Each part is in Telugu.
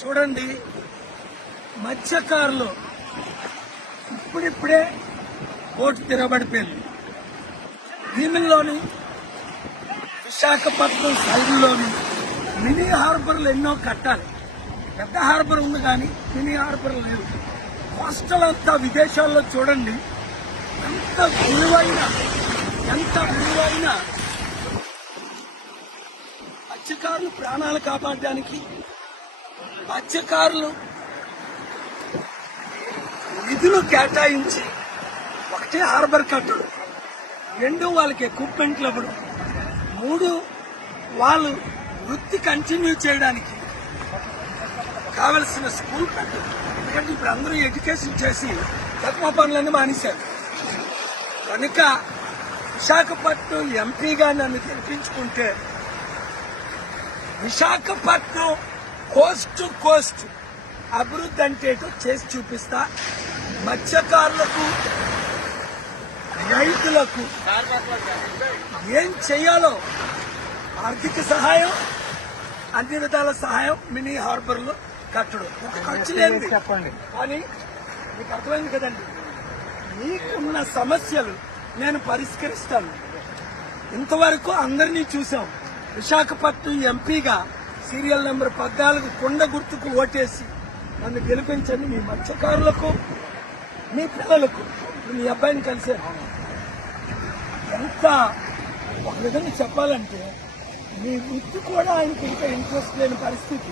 చూడండి, మత్స్యకారులు ఇప్పుడిప్పుడే బోటు తిరగబడిపోయింది. భీమిల్లోని విశాఖపట్నం సైడ్లోని మినీ హార్బర్లు ఎన్నో కట్టాలి. పెద్ద హార్బర్ ఉంది కానీ మినీ హార్బర్ లేదు. కోస్టల్ అంతా విదేశాల్లో చూడండి ఎంత విలువైన మత్స్యకారులు ప్రాణాలు కాపాడడానికి మత్స్యకారులు నిధులు కేటాయించి ఒకటే హార్బర్ కట్టడం, 2 వాళ్ళకి ఎక్విప్మెంట్లు ఇవ్వడం, 3 వాళ్ళు వృత్తి కంటిన్యూ చేయడానికి కావలసిన స్కూల్ పెట్టడం. ఎందుకంటే ఇప్పుడు అందరూ ఎడ్యుకేషన్ చేసి తక్కువ పనులన్నీ మానేశారు. కనుక విశాఖపట్నం ఎంపీగా నన్ను గెలిపించుకుంటే విశాఖపట్నం కోస్ట్ టు కోస్ట్ అభివృద్ధి అంటే చేసి చూపిస్తా. మత్స్యకారులకు, రైతులకు ఏం చేయాలో ఆర్థిక సహాయం, అన్ని విధాల సహాయం మినీ హార్బర్లు కట్టడం. ఖర్చు లేదు చెప్పండి, కానీ మీకు అర్థమైంది కదండి. మీకున్న సమస్యలు నేను పరిష్కరిస్తాను. ఇంతవరకు అందరినీ చూసాం. విశాఖపట్నం ఎంపీగా సీరియల్ నెంబర్ 14 కొండ గుర్తుకు ఓటేసి నన్ను గెలిపించండి. మీ మత్స్యకారులకు, మీ పిల్లలకు, మీ అబ్బాయిని కలిసారు. ఎంత ఒక విధంగా చెప్పాలంటే మీ వృత్తి కూడా ఆయనకి ఇంకా ఇంట్రెస్ట్ లేని పరిస్థితి.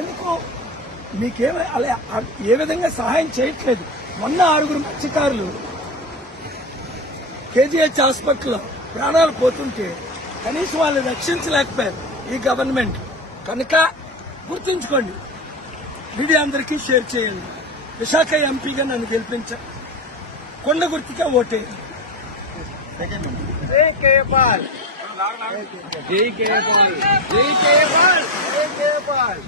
ఎందుకు మీకేమో అలా ఏ విధంగా సహాయం చేయట్లేదు. మొన్న 6 మత్స్యకారులు కేజీహెచ్ హాస్పిటల్లో ప్రాణాలు పోతుంటే కనీసం వాళ్ళు రక్షించలేకపోయారు ఈ గవర్నమెంట్. కనుక గుర్తుంచుకోండి, మీడియా అందరికీ షేర్ చేయండి. విశాఖ ఎంపీగా నన్ను గెలిపించారు, కొండ గుర్తుగా ఓటేయండి. జై కేపాల్, జై కేపాల్, జై కేపాల్, జై కేపాల్.